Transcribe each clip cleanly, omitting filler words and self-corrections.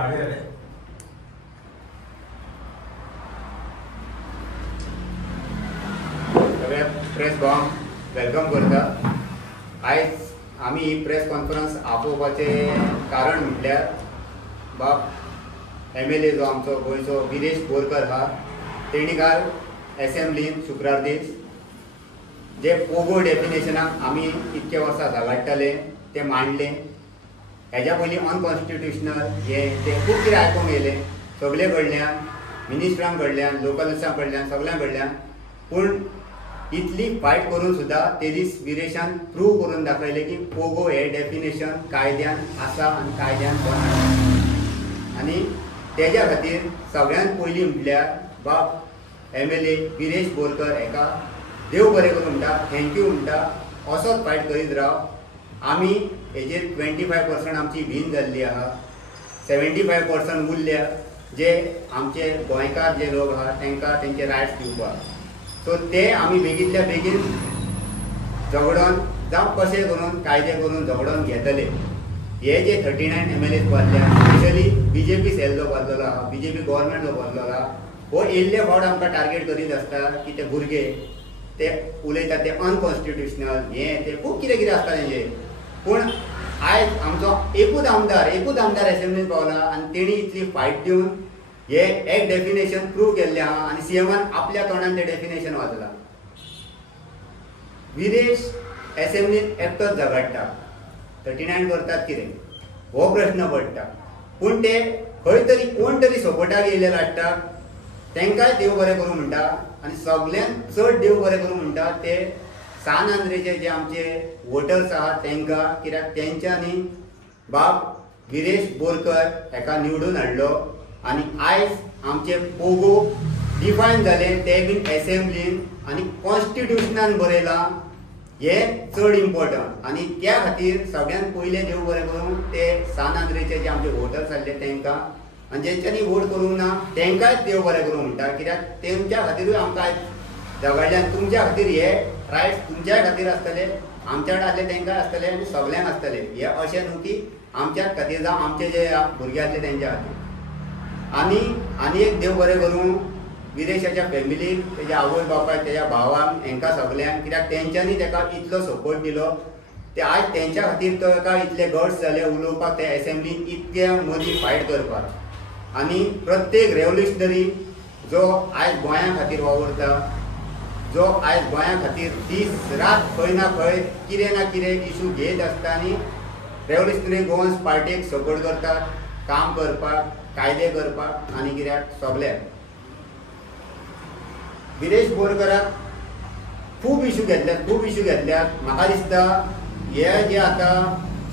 सगळ्या press भावांक welcome करता। आयज आमी ही प्रेस कॉन्फरन्स आपोवपाचे कारण म्हटल्यार बाब MLA जो आमचो गोंयचो विरेश बोरकर आहा तेणी काल असेंब्लीन शुक्रार दीस जे पोगो डेफिनेशनाक आमी इतके वर्सां झगडटाले ते मांडले। हेज्या पयलीं अनकॉन्स्टिट्युशनल हे ते खूब कितें आयकूंक येयले सगळे कडल्यान, मिनिस्टरां कडल्यान, लोकल्सां कडल्यान, सगळ्यां कडल्यान। पूण इतली फायट करून सुद्दां ते दीस विरेशान प्रूव करून दाखयले की पोगो हे डेफिनेशन कायद्यान आसा आनी कायद्यान बंद। आनी तेज्या खातीर सगळ्यांत पयलीं म्हटल्यार बाब MLA विरेश बोरकर हेका देव बरें करूं म्हणटा, थँक्यू म्हणटा, असोच फायट करीत राव। आमी हेजेर 25% आमची वीन जाल्ली आहा, 75% उरल्या जे आमचे गोंयकार जे लोक आहा तांकां तेंचे रायट्स दिवपाक। सो ते आमी बेगींतल्या बेगीन झगडोन जावं कशें करून कायदे करून झगडोन घेतले। हे जे 39 MLAs बांदल्या, स्पेशली BJP सेल जो बांदलेलो आहा, BJP गव्हर्मेंट जो बांदलेलो आहा, हो येयल्ले फावट आमकां टार्गेट करीत आसता की ते भुरगे ते उलयतात ते अनकॉन्स्टिट्युशनल हे ते खूब कितें कितें आसता तेंचे। पूण आयज आमचो एकूच आमदार असेंब्लीन पावला आनी तेणी इतली फायट दिवन हे एक डेफिनेशन प्रूव केल्लें आहा आनी CMन आपल्या तोंडान तें डेफिनेशन वाचलां। विरेश असेंब्लीन एकटोच झगडटा, 39 करतात कितें हो प्रश्न पडटा। पूण ते खंय तरी कोण तरी सपोर्टाक येयले लागता, तांकांय देव बरें करूं म्हणटा आनी सगळ्यांत चड देव बरें करूं म्हणटा ते सान आंद्रेचे जे आमचे वोटर्स आहात तांकां, कित्याक तेंच्यांनी बाब विरेश बोरकर हेका निवडून हाडलो आनी आयज आमचे पोगो डिफायन जाले ते बीन असेंब्लीन आनी कॉन्स्टिट्युशनान बरयलां हे चड इम्पॉर्टंट। आनी त्या खातीर सगळ्यांत पयलें देव बरें करूं ते सान आंद्रेचे जे आमचे वोटर्स आसले तांकां, आनी जेंच्यांनी वोट करूंक ना तांकांच देव बरें करूं म्हणटा, कित्याक तेंच्या खातीरूय आमकां आयज झगडल्यान तुमच्या खातीर हे रायट्स तुमच्या खातीर आसतले, आमच्या कडेन आसले तांकांय आसतले आनी सगळ्यांक आसतले। हे अशें न्हू की आमच्याच खातीर जावं आमचे जे भुरगे आसले तेंच्या खातीर। आनी एक देव बरें करूं विरेशाच्या फॅमिलीक, तेज्या आवय बापायक, तेज्या भावांक, हेंकां सगळ्यांक, कित्याक तेंच्यांनी ताका इतलो सपोर्ट दिलो। ते आयज तेंच्या खातीर ताका इतले गट्स जाले उलोवपाक ते असेंब्लीन इतक्या मदीं फायट करपाक। आनी प्रत्येक रेव्होल्युशनरी जो आयज गोंया खातीर वावुरता, जो आयज गोंया खातीर दीस रात खंय ना खंय कितें ना कितें इशू घेत आसता आनी रेव्होल्युशनरी गोवन्स पार्टीक सपोर्ट करतात काम करपाक, कायदे करपाक आनी कित्याक सगळ्याक। विरेश बोरकराक खूब इशू घेतल्यात। म्हाका दिसता हे जे आतां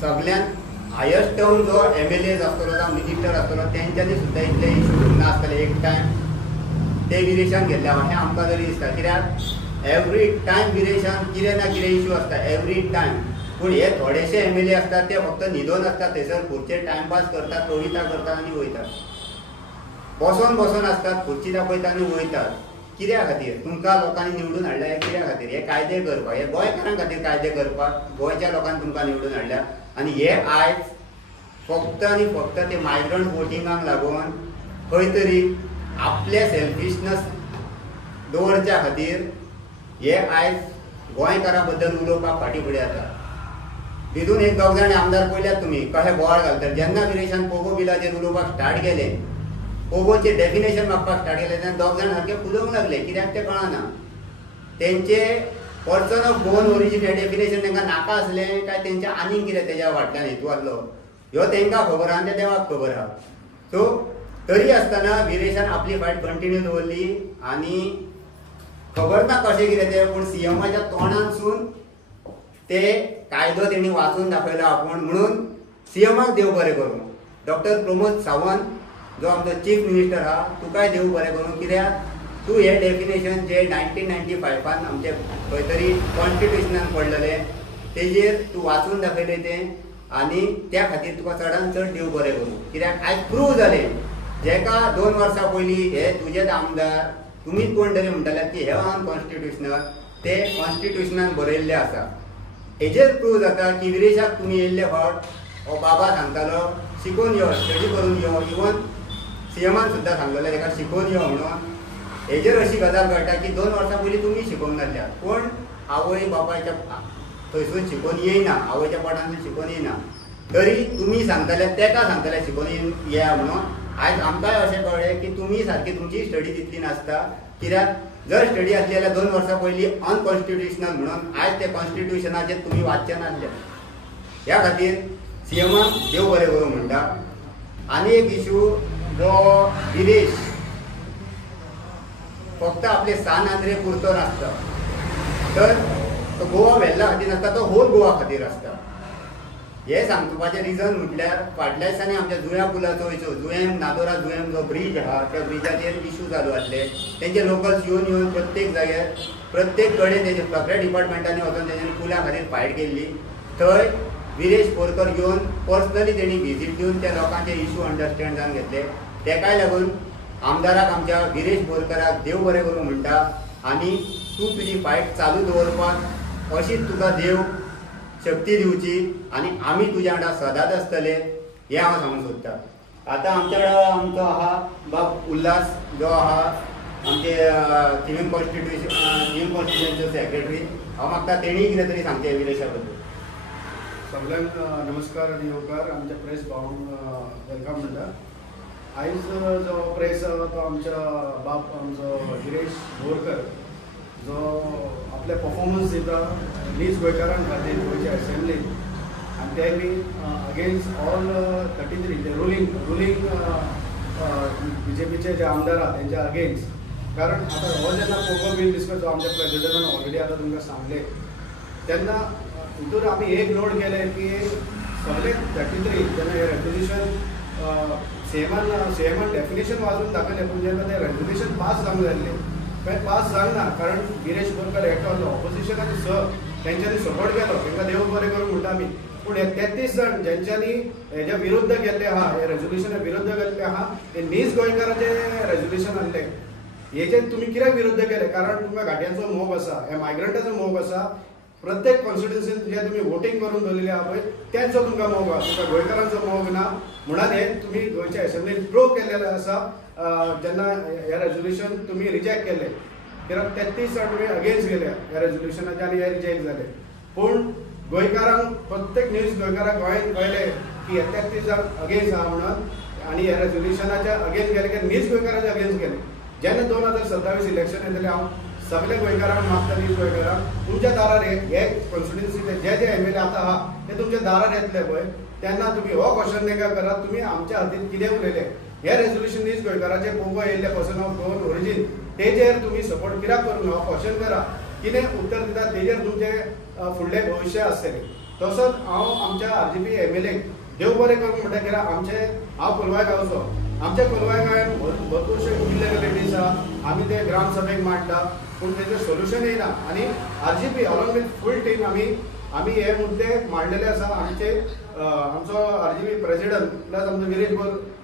सगळ्यांत हायस्ट टर्म जो MLAs आसतलो जावं मिनिस्टर आसतलो तेंच्यांनी सुद्दां इतले इशू नासतले एक टायम ते विरेशान घेतल्या अशें आमकां तरी दिसता। कित्याक एवरी टायम विरेशान कितें ना कितें इशू आसता एवरी टायम। पूण हे थोडेशे MLA आसतात ते फक्त न्हिदोन आसतात थंयसर खुर्चेर टायमपास करतात, कविता करतात आनी वयतात। बसोन आसतात, खुर्ची दाखयतात आनी वयतात। कित्या खातीर तुमकां लोकांनी निवडून हाडल्या? हे कित्या खातीर? हे कायदे करपाक, हे गोंयकारां खातीर कायदे करपाक गोंयच्या लोकांनी तुमकां निवडून हाडल्या। आनी हे आयज फक्त आनी फक्त ते मायग्रंट वोटिंगाक लागून खंय तरी आपले सेल्फिशनस दवरच्या खातीर हे आयज गोंयकारां बद्दल उलोवपाक फाटीं फुडें जाता। तितून एक दोग जाण आमदार पळयल्यात तुमी कशें बोवाळ घालतात। जेन्ना विरेशान पोगो बिलाचेर उलोवपाक स्टार्ट केलें, पोगोचें डेफिनेशन मागपाक स्टार्ट केलें, तेन्ना दोग जाण सारके फुलोवंक लागले। कित्याक तें कळना तेंचे पर्सन ऑफ बोर्न ओरिजीन हे डेफिनेशन तांकां नाका आसलें काय तेंच्या आनीक कितें तेज्या फाटल्यान हेतू आसलो ह्यो तांकां खबर आहा आनी ते देवाक खबर आहा। सो तरी आसतना विरेशान आपली फायट कंटिन्यू दवरली आनी खबर ना कशें कितें तें, पूण CMच्या तोंडानसून ते कायदो तेणी वाचून दाखयलो आपूण। म्हणून CMक देव बरें करूं। डॉक्टर प्रमोद सावंत जो आमचो चीफ मिनिस्टर आहा तुकाय देव बरें करूं, कित्याक तूं हे डेफिनेशन जे 1995 आमचे खंय तरी कॉन्स्टिट्युशनान पडलेलें तेजेर तूं वाचून दाखयलें तें, आनी त्या खातीर तुका चडांत चड देव बरें करूं। कित्याक आयज प्रूव जालें जेका 2 वर्सां पयलीं हे तुजेच आमदार तुमीच कोण तरी म्हणटाले की हे अनकॉन्स्टिट्युशनल, ते कॉन्स्टिट्युशनान बरयल्ले आसा। हेजेर प्रूव जाता की विरेशाक तुमी येयल्ले फावट हो बाबा सांगतालो शिकून यो, स्टडी करून यो. इवन सीएमान सुद्दां सांगलेलें ताका शिकून यो म्हणून. हेजेर अशी गजाल कळटा की 2 वर्सां पयलीं तुमी शिकोवंक नासल्यात, पूण आवय बापायच्या थंयसून शिकून येयना, आवयच्या पोटांतून शिकून येयना, तरी तुमी सांगताले तेका सांगताले शिकून येया म्हणून. आयज आमकांय अशें कळ्ळें की तुमी सारकी तुमची स्टडी तितली नासता. कित्याक जर स्टडी आसली जाल्यार 2 वर्सां पयलीं अनकॉन्स्टिट्युशनल म्हणून आयज ते कॉन्स्टिट्युशनाचेर तुमी वाचचे नासले. ह्या खातीर सीएमाक देव बरें करूं म्हणटा. आनी एक इशू जो विदेश फक्त आपले सान आंध्रे पुरतो नासता, तर तो गोवा व्हेल्ला खातीर नासता, तो होल गोवा खातीर आसता. हे सांगपाचें रिजन म्हटल्यार फाटल्या दिसांनी आमच्या जुंया पुलाचो जुंयेम नादोरा जुंयेम जो ब्रीज आहा त्या ब्रिजाचेर इशू चालू आसले. तेंचे लोकल्स येवन प्रत्येक जाग्यार प्रत्येक कडेन तेजे सगळ्या डिपार्टमेंटांनी वचून तेंच्यांनी पुला खातीर फायट केल्ली. थंय विरेश बोरकर येवन पर्सनली तेणी व्हिजीट दिवन त्या लोकांचे इशू अंडरस्टँड जावन घेतले. तेकाय लागून आमदाराक आमच्या विरेश बोरकराक देव बरें करूं म्हणटा. आनी तूं तुजी फायट चालू दवरपाक अशीच तुका देव शक्ती दिवची आनी आमी तुज्या वांगडा सदांच आसतले हें हांव सांगूंक सोदतां. आतां आमच्या वांगडा आमचो आहा बाब उल्हास जो आहा आमचे थिवीम कॉन्स्टिट्युएन्सीचो सेक्रेटरी. हांव मागता तेणी कितें तरी सांगचें विदेशा बद्दल. सगळ्यांक नमस्कार आनी येवकार. आमच्या प्रेस भावांक वेलकम म्हणटा. आयज जो प्रेस तो आमच्या बाप आमचो गिरेश बोरकर जो आपले परफॉर्मन्स दिता नीज गोंयकारां खातीर गोंयच्या एसेंब्लीन, आनी ते बी अगेन्स्ट ऑल 33 ते रुलींग बीजेपीचे जे आमदार आहा तेंच्या अगेन्स्ट. कारण आतां हो जेन्ना पोको बील डिस्कस आमच्या प्रेसिडेंटान ऑलरेडी आतां तुमकां सांगले तेन्ना हितून आमी एक नोट केले की सगळे 33 जेन्ना हे रेजोल्युशन सीएमान डेफिनेशन वाचून दाखयलें, पूण जेन्ना ते रेजोल्युशन पास जावंक जाल्लें पण पास जावना. कारण गिरेश बोरकर एकटो ऑपोजिशनाचे तेंच्यांनी सपोर्ट केलो, तांकां देव बरें करूं म्हणटा आमी. पूण हे 33 जण जेंच्यांनी हेज्या विरुद्ध गेल्ले आहा, हे रेजोल्युशना विरुद्ध गेल्ले आहा, हे नीज गोंयकारांचे रेजोल्युशन आहलें. हेजे तुमी कित्याक विरुद्ध केले? कारण तुमकां घाट्यांचो मोग आसा, हे मायग्रंटाचो मोग आसा. प्रत्येक कॉन्स्टिट्युएन्सीन जे तुमी वोटींग करून दवरलेले आहा पळय तेंचो तुमकां मोग आहा, तुमकां गोंयकारांचो मोग ना. म्हणून हे तुमी गोंयच्या एसेंब्लीन प्रूव केल्लेले आसा. जेन्ना हे रेजोल्युशन तुमी रिजेक्ट केले, कित्याक 33 जाण तुमी अगेन्स्ट गेले ह्या रेजोल्युशनाचे आनी हे रिजेक्ट जाले. पूण गोंयकारांक प्रत्येक न्यूज गोंयकारांक गोंयांत कळ्ळें की हे 33 जाण अगेन्स्ट आहा म्हणून, आनी हे रेजोल्युशनाच्या अगेन्स्ट गेले की न्यूज गोंयकारांच्या अगेन्स्ट गेले. जेन्ना 2027 इलेक्शन येतले हांव सगळे गोंयकारांक मागता न्यूज गोंयकारांक तुमच्या दारार हे कॉन्स्टिट्युएन्सीचे जे एमएलए आतां आहा ते तुमच्या दारार येतले पळय तेन्ना तुमी हो क्वेश्चन तांकां करात तुमी आमच्या हातीन कितें उलयले. हे रेजोल्युशन न्यूज गोंयकारांचे पोगो येयल्ले पर्सन ऑफ गोवन ओरिजीन तेजेर तुमी सपोर्ट कित्याक करूं हो क्वेश्चन करा. कितें उत्तर दिता तेजेर तुमचे फुडले भविश्य आसतलें. तसोच हांव आमच्या आरजीपी एमएलए देव बरें करूं म्हणटा. कित्याक हांव कोलवाय गांवचो, आमच्या कोलवाय गांवांत भरपूरशे इलिगलिटीज आहा, आमी ते ग्रामसभेक मांडटा पूण तेजें सोल्युशन येयना. आनी RGP along with full team आमी हे मुद्दे मांडलेले आसा. आमचो आरजीपी प्रेसिडेंट प्लस आमचो विरेश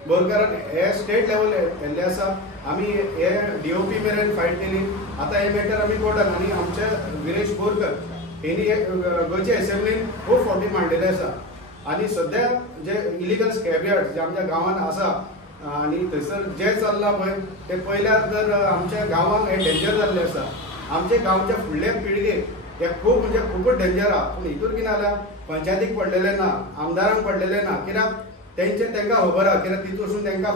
बोरकारान हे स्टेट लेवल व्हेल्ले आसा. आमी हे DOP मेरेन फायट केली. आतां हे मॅटर आमी कोर्टान आनी आमचे विरेश बोरकर हेणी गोंयच्या एसेंब्लीन खूब फावटी मांडलेले आसा. आनी सद्या जे इलिगल स्कॅबयार्ड जे आमच्या गांवांत आसा आनी थंयसर जे चल्लां पळय ते पयल्यार तर आमच्या गांवांक हे डेंजर जाल्लें आसा. आमच्या गांवच्या फुडले पिळगेक हे खूब म्हणजे खूबच डेंजर आहा. पूण हितूर कितें जाल्यार पंचायतीक पडलेले ना, आमदारांक पडलेले ना. कित्याक तांकां खबर आहा, कित्याक तितून तांकां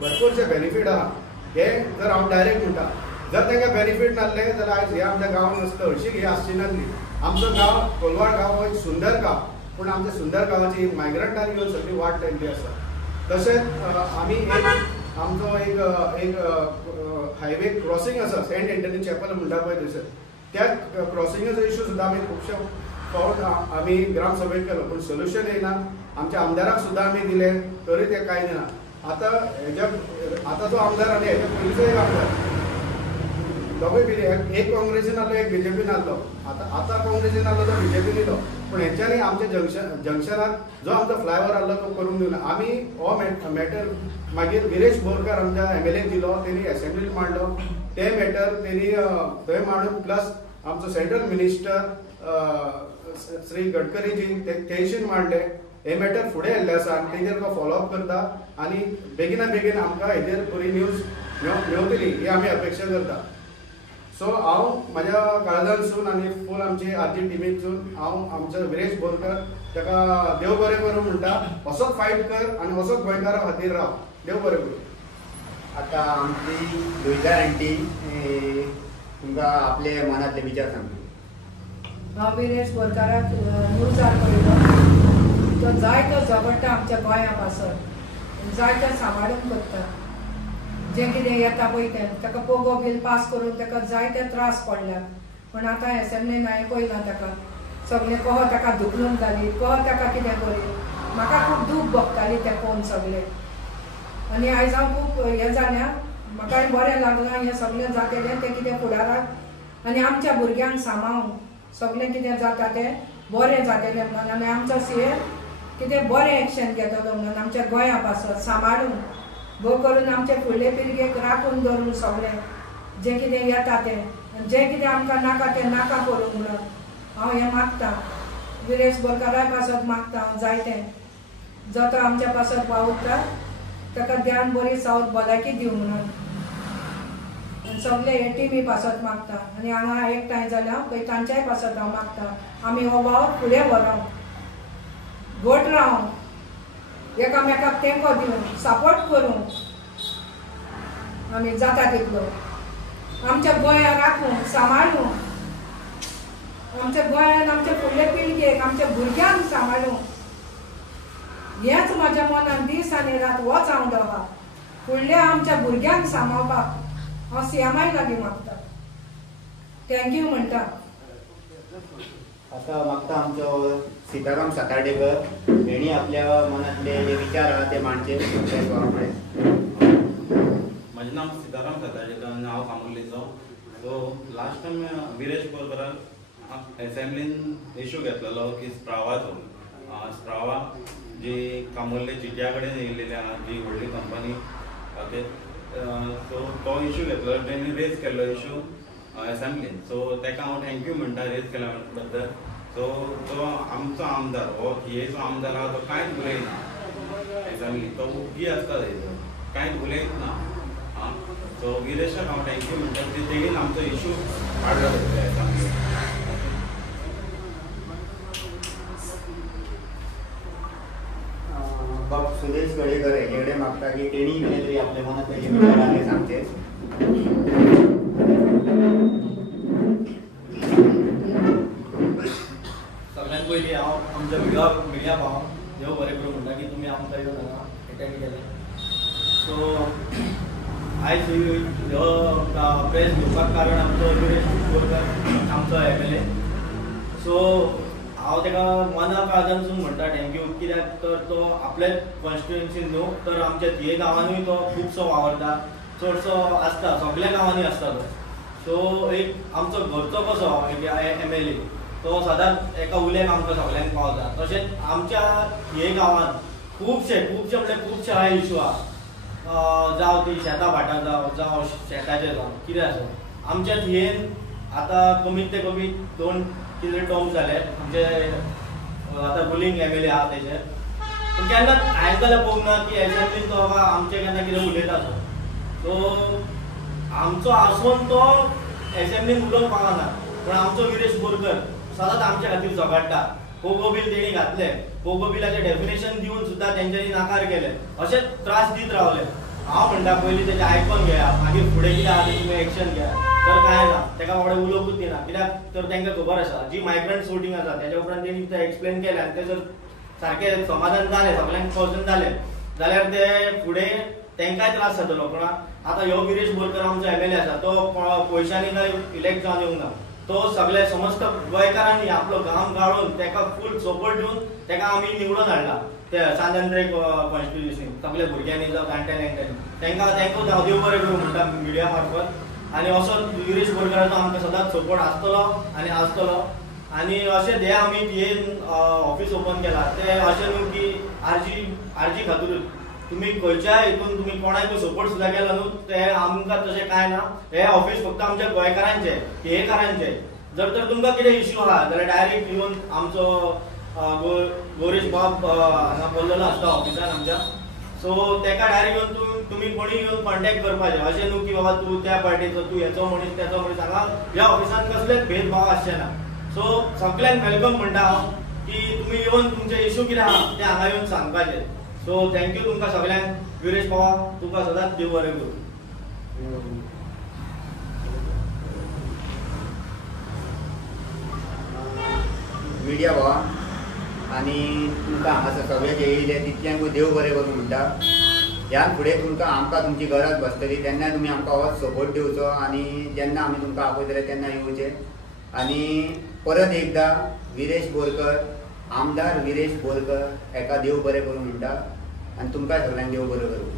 भरपूरशे बेनिफीट आहा. हे जर हांव डायरेक्ट म्हणटा जर तांकां बेनिफीट नासले जाल्यार आयज हे आमच्या गांवांत हळशीक ही आसची नासली. आमचो गांव कोलवाड गांव हो एक सुंदर गांव, पूण आमच्या सुंदर गांवाची मायग्रंटांनी येवन सगळी वाट लायिल्ली आसा. तशेंच आमी आमचो एक हायवे क्रॉसींग आसा सेंट एंटनी चॅपल म्हणटा पळय थंयसर त्या क्रॉसिंगाचो इशू सुद्दां आमी खुबशे फावट आमी ग्रामसभेक केलो पूण सोल्युशन येयना. आमच्या आमदाराक सुद्दां आमी दिले तरी ते कांय ना. आतांचो आमदार आनी हेच्या पयलींचो एक आमदार दोगूय एक काँग्रेसीन आहलो एक बीजेपीन आहलो. आतां काँग्रेसीन आहलो तो बीजेपीन येयलो. पूण हेंच्यांनी आमच्या जंक्शनाक जो आमचो फ्लायओवर आहलो तो करूंक दिवना. आमी हो मॅटर मागीर विरेश बोरकार आमच्या एमएलएक दिलो, तेणी एसेंब्लीन मांडलो. ते मॅटर तेणी थंय मांडून प्लस आमचो सेंट्रल मिनिस्टर श्री गडकरीजी तेयशीन मांडले. हे मॅटर फुडें येल्ले आसा आनी तेजेर तो फॉलोअप करता आनी बेगिना बेगीन आमकां हेजेर बरी न्यूज मेवतली ही आमी अपेक्षा करता. सो हांव म्हाज्या काळजांतसून आनी फूल आमची आरजी टिमींतसून हांव आमच्या विरेश बोरकर ताका देव बरें करूं म्हणटा. असोच फायट कर आनी असोच गोंयकारा खातीर राव. देव बरें करूं. आता आमची लोयकार आंटी तुमकां आपले मनातले विचार सांगता. हांव विरेश बोरकाराक न्यूजार पळयलो. तो जायतो झगडटा आमच्या गोंया पासत, जायतो सांबाळून करता. जें कितें येता पळय तें ताका पोगो बील पास करून ताका जायते त्रास पडल्यात. पूण आतां एसेंब्लीन हांवें पळयलां ताका सगळें कहो ताका दुखलून घाली, कहो ताका कितें करी. म्हाका खूब दूख भोगताली तें पळोवन सगळें. आनी आयज हांव खूब हें जाल्या, म्हाका बरें लागलां हें सगळें जातलें तें कितें फुडाराक आनी आमच्या भुरग्यांक सांबाळून सगळें कितें जाता तें बरें जातलें म्हणून. आनी आमचो सीएम कितें बरें एक्शन घेतलो म्हणून आमच्या गोंया पासत सांबाळून भोव करून आमचे फुडले पिळगेक राखून धरून सगळें जें कितें येता तें जें कितें आमकां नाका तें नाका करूंक म्हणून हांव हें मागतां. विरेश बोरकारा पासत मागता हांव जायतें जो तो आमच्या पासत वावुरता ताका ध्यान बरी सावत भलायकी दिवं म्हणून. आनी सगळे हे टिमी पासत मागता. आनी हांगा एकठांय जाल्या पळय तांच्याय पासत हांव मागता आमी हो वावर फुडें व्हरों, घट रावूं, एकामेकाक तेंको दिवन सपोर्ट करूं. आमी जाता तितलो आमच्या गोंया राखूं सांबाळूं, आमच्या गोंयान आमच्या फुडले पिळगेक आमच्या भुरग्यांक सांबाळूं. हेंच म्हाज्या मनान दीस आनी रात होच हांव आहा. फुडल्या आमच्या भुरग्यांक सांबाळपाक हांव सीएमाय लागीं मागता. थँक्यू म्हणटा. आता मागता आमचो सीताराम सातार्डेकर हेणी आपल्या मनातले जे विचार आहा ते मांडचे. माझे नाव सीताराम सातार्डेकर आणि हांव कामुर्लेचो. सो लास्ट टायम विरेश बोरकारान एसेंब्लीन इश्यू घेतलेलो की स्प्रावाचो. स्प्रावा जी कामुर्ले चिट्या कडेन येयलेली आहा जी व्हडली कंपनी ओके. सो तो इश्यू घेतलो तेणी रेज केल्लो इश्यू एसेंब्लीन. सो ताका हांव थँक्यू म्हणटा रेज केल्या बद्दल. सो तो आमचो आमदार हो थियेचो आमदार आहा तो कांयच उलयना एसेंब्लीन. तो उगी आसता थंयसर कांयच उलयत ना. सो विरेशाक हांव थँक्यू म्हणटा की तेणीन आमचो इश्यू हाडलो एसेंब्लीन. बाब सुदेश गडेकर हेजे कडेन मागता की तेणी कितें तरी आपल्या मनातले जे विचार आहा ते सांगचे. सगळ्यात पयलीं हांव आमच्या मिडिया भाव देव बरें करूं म्हणटा की तुमी आमकां येवन हांगा एटेंड केलें. सो आयज ह्यो प्रेस घेवपाक कारण आमचो विरेश बोरकर आमचो MLA. सो हांव ताका मना काळजांतसून म्हणटा थँक्यू. कित्याक तर तो आपले कॉन्स्टिट्युएन्सीन न्हू तर आमच्या थिये गांवांनूय तो खुबसो वावरता, चडसो आसता, सगळ्या गांवांनी आसता तो. सो एक आमचो घरचो कसो MLA तो सदांच एका उल्याक आमकां सगळ्यांक पावता. तशेंच आमच्या हे गांवांत खुबशे म्हणजे खुबशे हा इश्यू आहा. जावं ती शेतां भाटां जावं शेताचे जावं कितें आसूं. आमच्या थियेन आतां कमीत ते कमी 2 कितें टर्म्स जाले आमचे आतां रुलींग MLA आहा तेजे. पूण केन्ना हांवें जाल्यार पळोवंक ना की एसेंब्लीन तो आमचे केन्ना कितें उलयता तो. सो आमचो आसोन तो एसेंब्लीन उलोवंक पावना. पूण आमचो विरेश बोरकर सदांच आमच्या खातीर झगडटा. पोगो बील तेणी घातले, पोगो बिलाचें डेफिनेशन दिवन सुद्दां तेंच्यांनी नाकार केले. अशेंच त्रास दीत रावले. हांव म्हणटा पयलीं तेजें आयकून घेया, मागीर फुडें कितें आहा तें तुमी एक्शन घेया. तर कांय ना, ताका बाबडे उलोवंकूच दिना. कित्याक तर तांकां खबर आसा जी मायग्रंट वोटींग आसा तेच्या उपरांत तेणी तें एक्सप्लेन केलें आनी तें जर सारकें समाधान जालें सगळ्यांक पसंत जालें जाल्यार ते फुडें तांकांय त्रास जातलो. पूण आतां ह्यो विरेश बोरकर आमचो MLA आसा तो पयशांनी काय इलेक्ट जावन येवंक ना. तो सगळे समस्त गोंयकारांनी आपलो घाम गाळून ताका फूल सपोर्ट दिवन ताका आमी निवडून हाडला ते सांदेंद्रे कॉन्स्टिट्युएन्सीन. सगळे भुरग्यांनी जावं जाणट्यांनी तांकां हांव देव बरें करूं म्हणटा मिडिया मार्फत. आनी असो विरेश बोरकाराचो आमकां सदांच सपोर्ट आसतलो आनी आसतलो. आनी अशें ध्येय आमी थियेन ऑफीस ओपन केला ते अशें न्हू की आरजी खातीरूच. तुम्ही खंयच्या हितून तुम्ही कोणाक सपोर्ट सुद्दां केला न्हू ते आमकां तशें कांय ना. हे ऑफीस फक्त आमच्या गोंयकारांचें थियेकारांचें. जर तर तुमकां कितें इश्यू आहा जाल्यार डायरेक्ट येवन आमचो गौरीश बाब हांगा बोललेलो आसता ऑफिसान आमच्या. सो तेका डायरेक्ट येवन तुम्ही कोणी येवन कॉन्टॅक्ट करपाचें. अशें न्हू की बाबा तूं त्या पार्टीचो, तूं हेचो मनीस त्याचो मनीस. हांगा ह्या ऑफिसान कसलेच भेदभाव आसचे ना. सो सगळ्यांक वेलकम म्हणटा हांव की तुमी येवन तुमचे इशू कितें आहा ते हांगा येवन सांगपाचें. सो थँक्यू तुमकां सगळ्यांक. विरेश बाबा तुका सदांच देव बरें करूं. मिडिया भावा आनी तुमकां हांगासर सगळे जे येयले तितल्यांकूय देव बरें करूं म्हणटा. ह्या फुडें तुमकां आमकां तुमची गरज भासतली तेन्ना तुमी आमकां होच सपोर्ट दिवचो आनी जेन्ना आमी तुमकां आपयतले तेन्ना येवचें. आनी परत एकदां विरेश बोरकर, आमदार विरेश बोरकर हेका देव बरें करूं म्हणटा आनी तुमकांय सगळ्यांक देव बरें करूं.